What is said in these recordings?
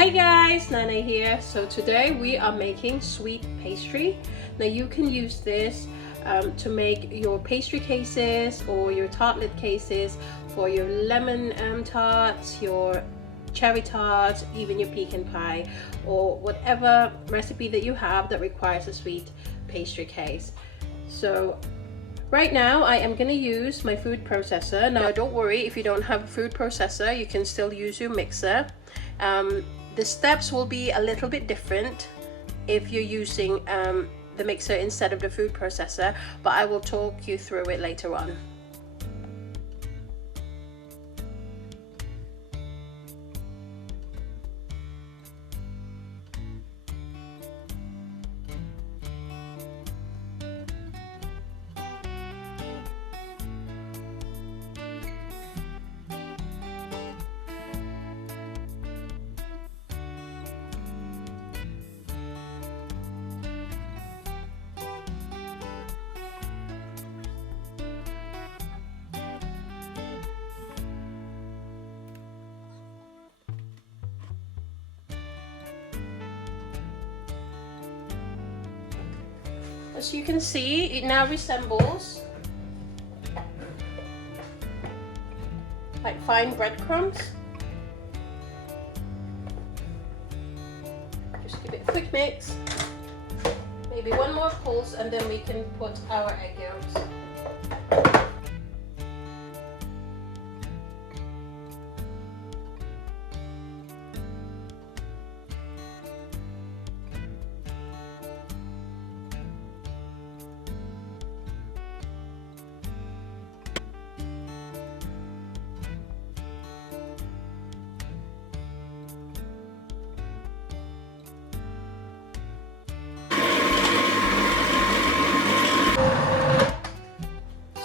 Hi guys, Nanay here. So today we are making sweet pastry. Now you can use this to make your pastry cases or your tartlet cases for your lemon tarts, your cherry tarts, even your pecan pie, or whatever recipe that you have that requires a sweet pastry case. So right now I am going to use my food processor. Now don't worry if you don't have a food processor, you can still use your mixer. The steps will be a little bit different if you're using the mixer instead of the food processor, but I will talk you through it later on. As you can see, it now resembles like fine breadcrumbs. Just give it a quick mix, maybe one more pulse, and then we can put our egg yolks.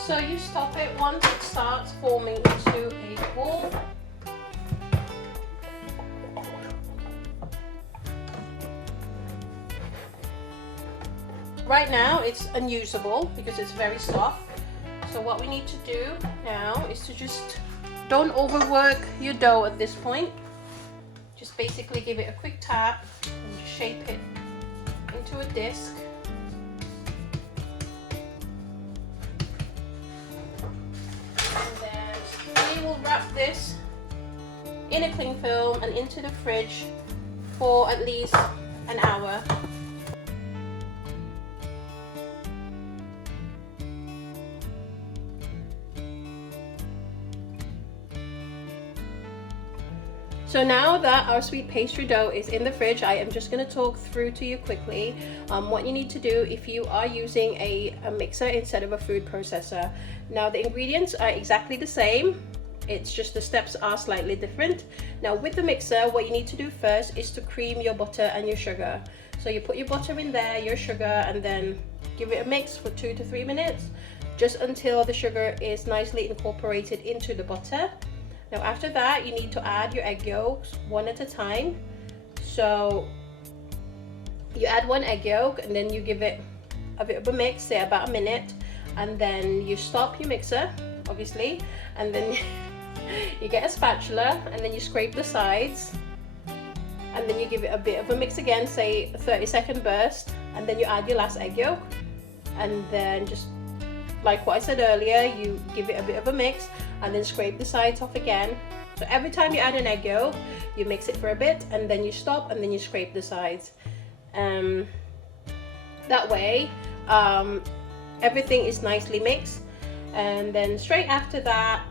So you stop it once it starts forming into a ball. Right now it's unusable because it's very soft. So what we need to do now is to just don't overwork your dough at this point. Just basically give it a quick tap and just shape it into a disc. We'll wrap this in a cling film and into the fridge for at least an hour. So now that our sweet pastry dough is in the fridge, I am just going to talk through to you quickly what you need to do if you are using a mixer instead of a food processor. Now the ingredients are exactly the same. It's just the steps are slightly different. Now with the mixer, what you need to do first is to cream your butter and your sugar. So you put your butter in there, your sugar, and then give it a mix for 2 to 3 minutes, just until the sugar is nicely incorporated into the butter. Now after that, you need to add your egg yolks one at a time. So you add 1 egg yolk and then you give it a bit of a mix, say about a minute, and then you stop your mixer, obviously, and then you get a spatula and then you scrape the sides, and then you give it a bit of a mix again, say a 30-second burst, and then you add your last egg yolk, and then just like what I said earlier, you give it a bit of a mix and then scrape the sides off again. So every time you add an egg yolk, you mix it for a bit and then you stop and then you scrape the sides. That way everything is nicely mixed, and then straight after that,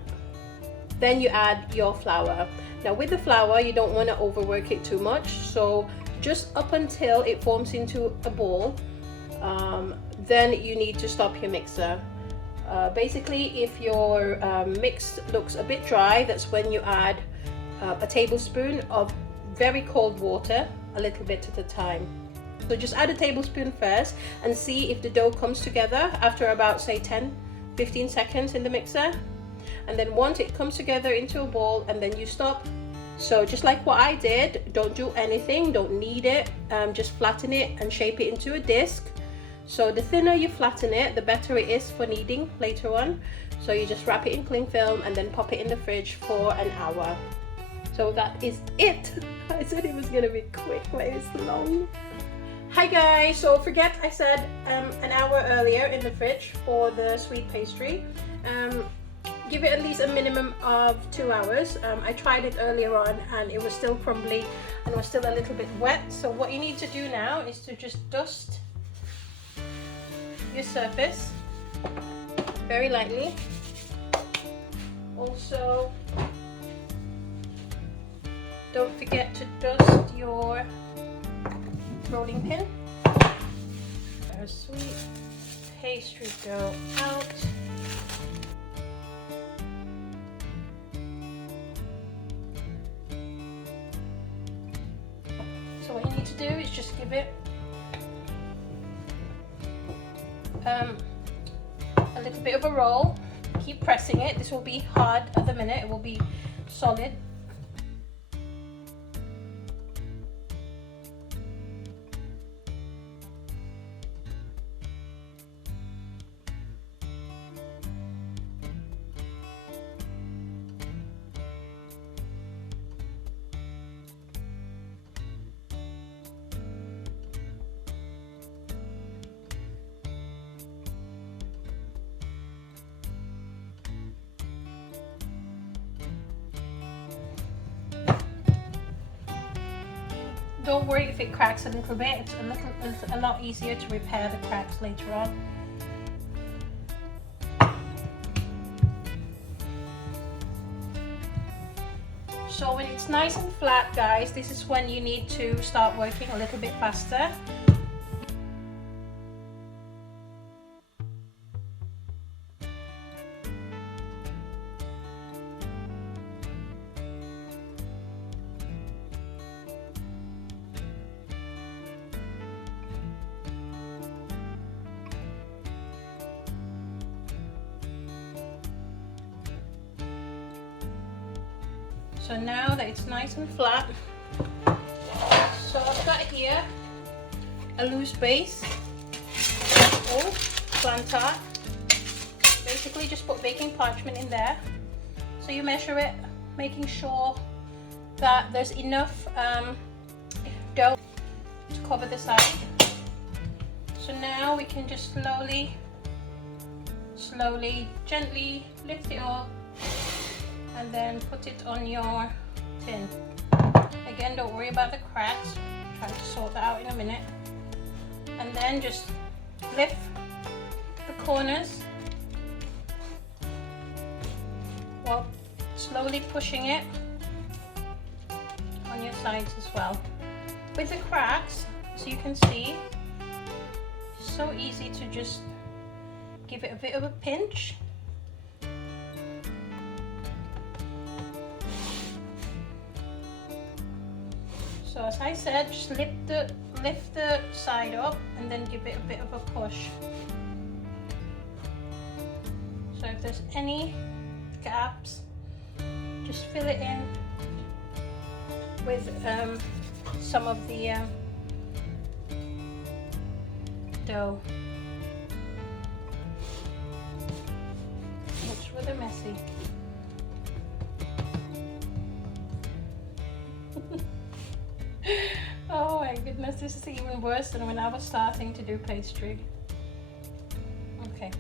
then you add your flour. Now with the flour, you don't want to overwork it too much, so just up until it forms into a ball, then you need to stop your mixer. Basically, if your mix looks a bit dry, that's when you add a tablespoon of very cold water, a little bit at a time. So just add a tablespoon first and see if the dough comes together after about, say, 10-15 seconds in the mixer. And then once it comes together into a ball, and then you stop. So just like what I did, don't do anything, don't knead it, just flatten it and shape it into a disc. So the thinner you flatten it, the better it is for kneading later on. So you just wrap it in cling film and then pop it in the fridge for an hour. So that is it. I said it was gonna be quick, but it's long. Hi guys, so forget I said an hour earlier in the fridge for the sweet pastry. Give it at least a minimum of 2 hours. I tried it earlier on and it was still crumbly and was still a little bit wet. So what you need to do now is to just dust your surface very lightly. Also, don't forget to dust your rolling pin. Our sweet pastry dough out. So what you need to do is just give it a little bit of a roll. Keep pressing it. This will be hard at the minute. It will be solid. Don't worry if it cracks a little bit. It's a lot easier to repair the cracks later on. So when it's nice and flat, guys, this is when you need to start working a little bit faster. So now that it's nice and flat, so I've got here a loose base or plantar. Basically just put baking parchment in there. So you measure it, making sure that there's enough dough to cover the side. So now we can just slowly, gently lift it up and then put it on your tin. Again, don't worry about the cracks. Try to sort that out in a minute. And then just lift the corners while slowly pushing it on your sides as well. With the cracks, so you can see, it's so easy to just give it a bit of a pinch. So as I said, just lift the side up and then give it a bit of a push. So if there's any gaps, just fill it in with some of the dough. Looks really messy. Oh my goodness, this is even worse than when I was starting to do pastry. Okay,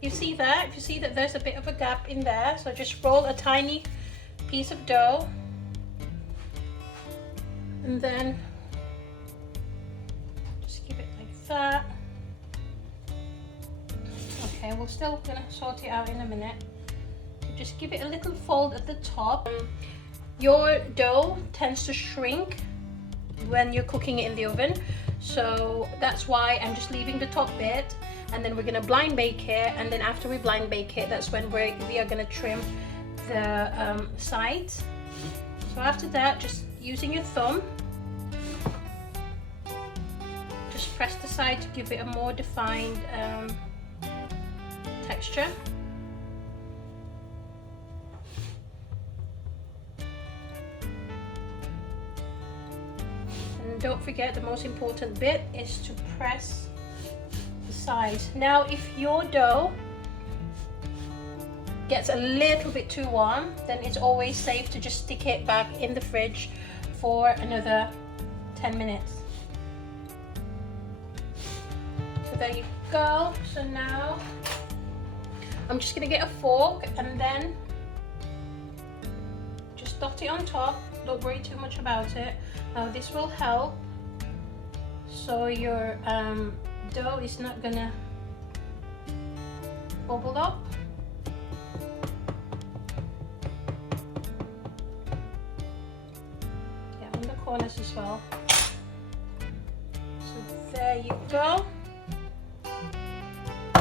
you see that? If you see that there's a bit of a gap in there, so just roll a tiny piece of dough and then just give it like that. Okay, we're still gonna sort it out in a minute. So just give it a little fold at the top. Your dough tends to shrink when you're cooking it in the oven, so that's why I'm just leaving the top bit, and then we're gonna blind bake it, and then after we blind bake it, that's when we are gonna trim the sides. So after that, just using your thumb, just press the side to give it a more defined texture. And don't forget, the most important bit is to press the sides. Now if your dough gets a little bit too warm, then it's always safe to just stick it back in the fridge for another 10 minutes. So there you go. So now I'm just gonna get a fork and then just dot it on top. Don't worry too much about it. Now this will help so your dough is not gonna bubble up. Yeah, on the corners as well. So there you go.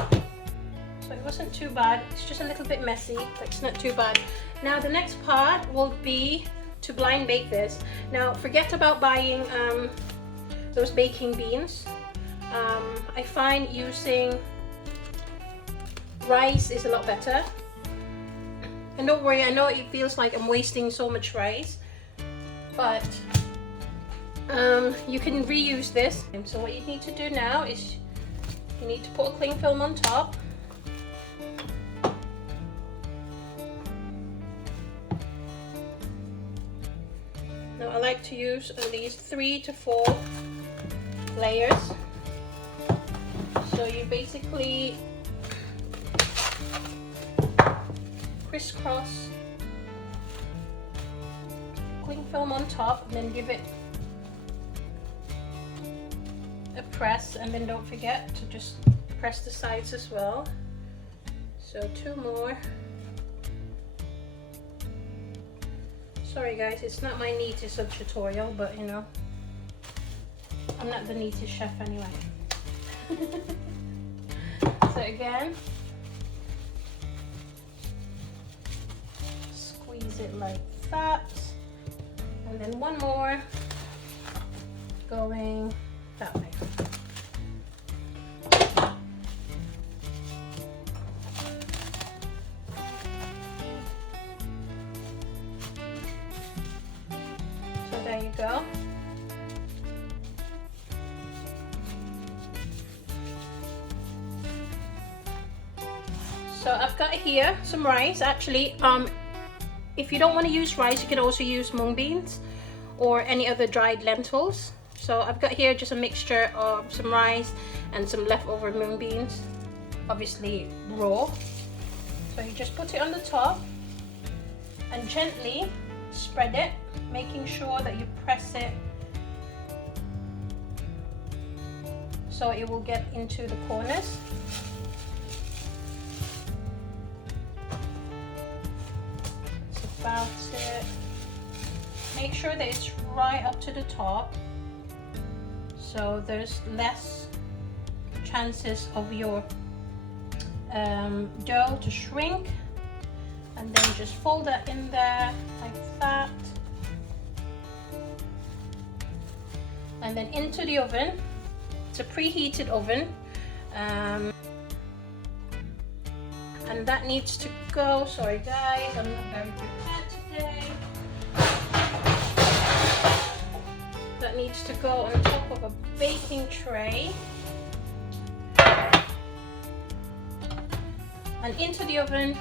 So it wasn't too bad. It's just a little bit messy, but it's not too bad. Now the next part will be to blind bake this. Now forget about buying those baking beans. I find using rice is a lot better. And don't worry, I know it feels like I'm wasting so much rice, but you can reuse this. And so what you need to do now is you need to put a cling film on top. Now I like to use at least 3 to 4 layers. So you basically crisscross cling film on top and then give it a press, and then don't forget to just press the sides as well. So 2 more. Sorry guys, it's not my neatest of tutorial, but you know, I'm not the neatest chef anyway. So again, squeeze it like that, and then 1 more going that way. So there you go. So I've got here some rice. Actually, if you don't want to use rice, you can also use mung beans or any other dried lentils. So I've got here just a mixture of some rice and some leftover mung beans, obviously raw. So you just put it on the top and gently spread it, making sure that you press it so it will get into the corners. About it. Make sure that it's right up to the top, so there's less chances of your dough to shrink, and then just fold that in there like that, and then into the oven. It's a preheated oven, and that needs to go. Sorry guys, I'm not very prepared today. That needs to go on top of a baking tray and into the oven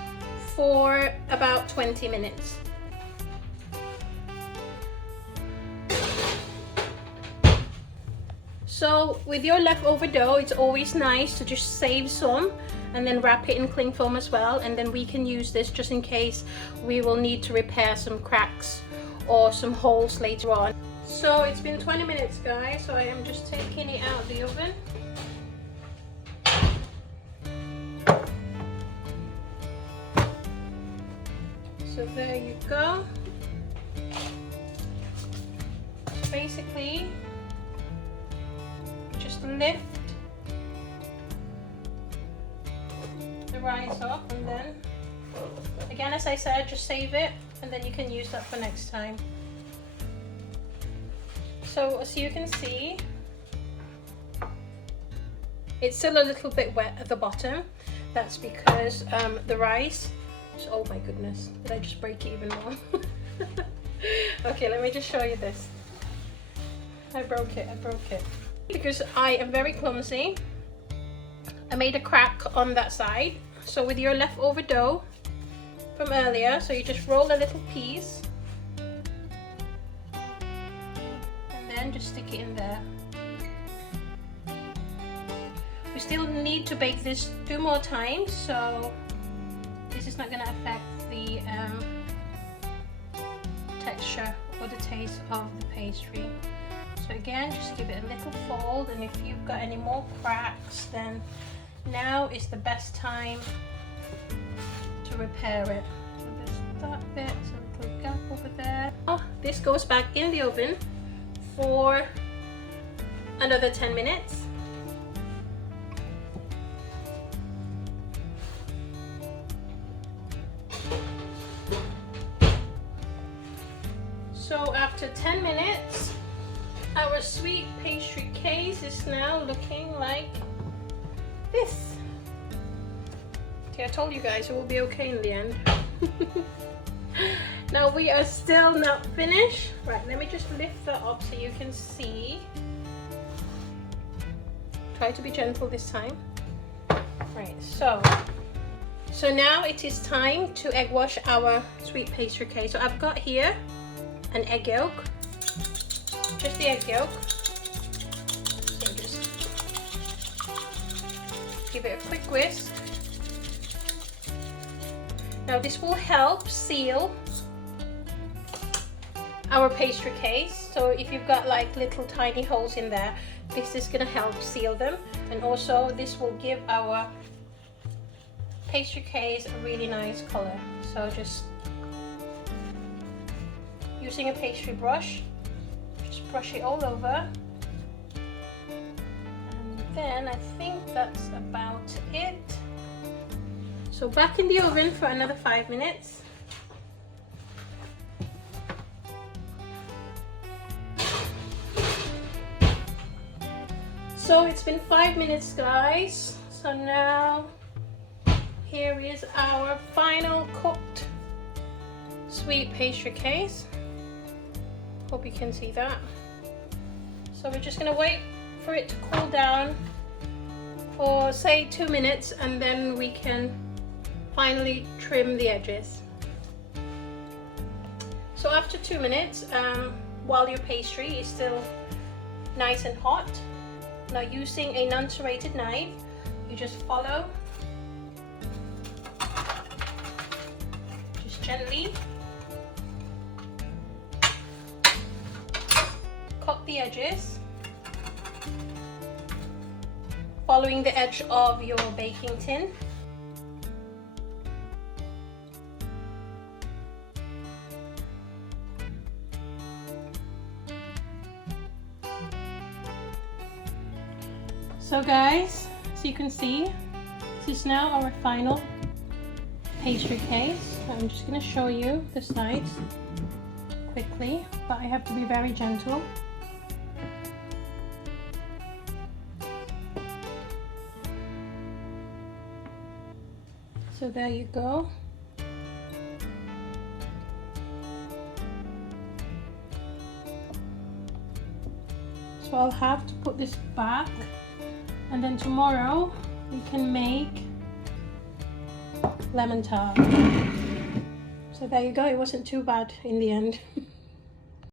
for about 20 minutes. So with your leftover dough, it's always nice to just save some and then wrap it in cling film as well, and then we can use this just in case we will need to repair some cracks or some holes later on. So it's been 20 minutes guys, so I am just taking it out of the oven. So there you go. Basically, just lift the rice up, and then again, as I said, just save it and then you can use that for next time. So as you can see, it's still a little bit wet at the bottom. That's because the rice, oh my goodness, did I just break it even more? Okay, let me just show you this. I broke it. Because I am very clumsy, I made a crack on that side. So with your leftover dough, from earlier. So you just roll a little piece and then just stick it in there. We still need to bake this 2 more times, so this is not going to affect the texture or the taste of the pastry. So again, just give it a little fold, and if you've got any more cracks, then now is the best time to repair it. So there's that bit, so a little gap over there. Oh, this goes back in the oven for another 10 minutes. So after 10 minutes, our sweet pastry case is now looking like this. See, I told you guys it will be okay in the end. Now we are still not finished. Right, let me just lift that up so you can see. Try to be gentle this time. Right, so now it is time to egg wash our sweet pastry cake. So I've got here an egg yolk, just the egg yolk. So just give it a quick whisk. Now this will help seal our pastry case. So if you've got like little tiny holes in there, this is going to help seal them, and also this will give our pastry case a really nice color. So just using a pastry brush, just brush it all over, and then I think that's about it. So back in the oven for another 5 minutes. So it's been 5 minutes, guys. So now here is our final cooked sweet pastry case. Hope you can see that. So we're just going to wait for it to cool down for say 2 minutes, and then we can finally trim the edges. So after 2 minutes, while your pastry is still nice and hot, now using a non-serrated knife, you just follow, just gently cut the edges, following the edge of your baking tin. So guys, as you can see, this is now our final pastry case. I'm just going to show you the sides quickly, but I have to be very gentle. So there you go. So I'll have to put this back, and then tomorrow we can make lemon tart. So there you go, it wasn't too bad in the end.